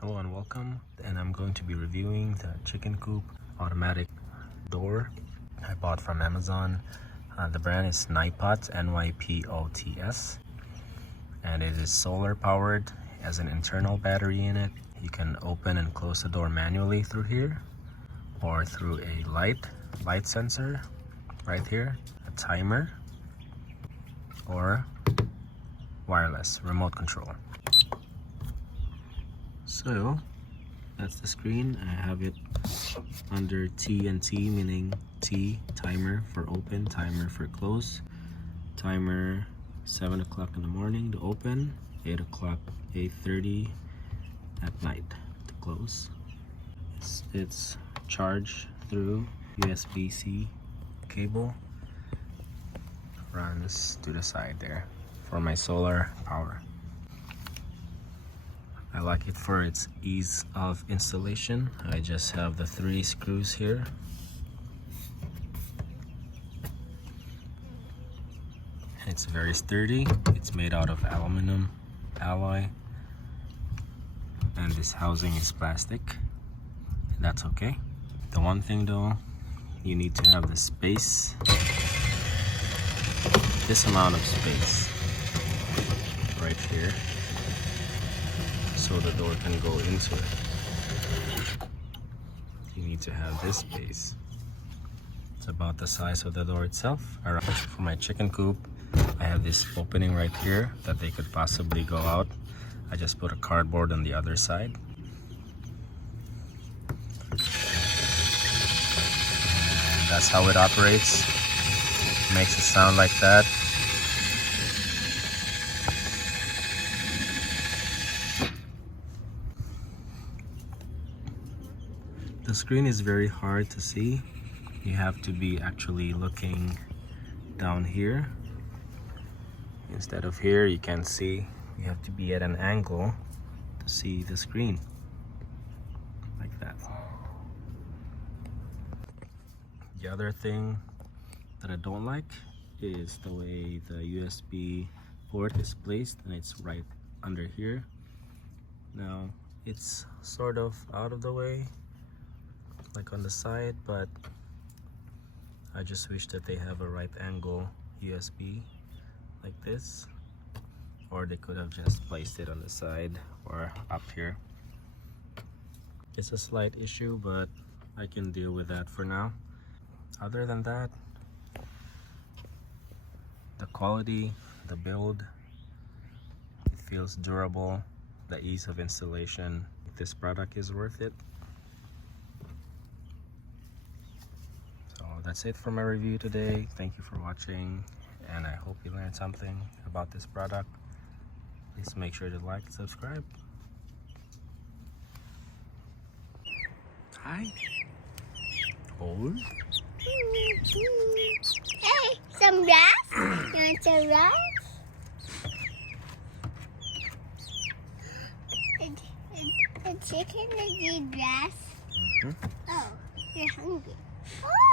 Hello and welcome, and I'm going to be reviewing the chicken coop automatic door I bought from Amazon. The brand is Nypots, Nypots, and it is solar powered, has an internal battery in it. You can open and close the door manually through here or through a light sensor right here, a timer, or wireless remote control. So that's the screen. I have it under T and T, meaning T, timer for open, timer for close. Timer 7 o'clock in the morning to open, 8 o'clock, 8:30 at night to close. It's charged through USB-C cable. Runs to the side there for my solar power. I like it for its ease of installation. I just have the 3 screws here. It's very sturdy. It's made out of aluminum alloy, and this housing is plastic. That's okay. The one thing though, you need to have the space, this amount of space right here, so the door can go into it. You need to have this space. It's about the size of the door itself. For my chicken coop, I have this opening right here that they could possibly go out. I just put a cardboard on the other side. And that's how it operates. Makes a sound like that. The screen is very hard to see. You have to be actually looking down here. Instead of here, you can see. You have to be at an angle to see the screen. Like that. The other thing that I don't like is the way the USB port is placed, and it's right under here. Now, it's sort of out of the way, like on the side, but I just wish that they have a right angle USB like this, or they could have just placed it on the side or up here. It's a slight issue, but I can deal with that for now. Other than that, the quality, the build, it feels durable. The ease of installation, this product is worth it. That's it for my review today. Thank you for watching, and I hope you learned something about this product. Please make sure to like and subscribe. Hi. Oh. Hey, some grass? You want some grass? A chicken that eat grass? Mm-hmm. Oh, you're hungry. Oh!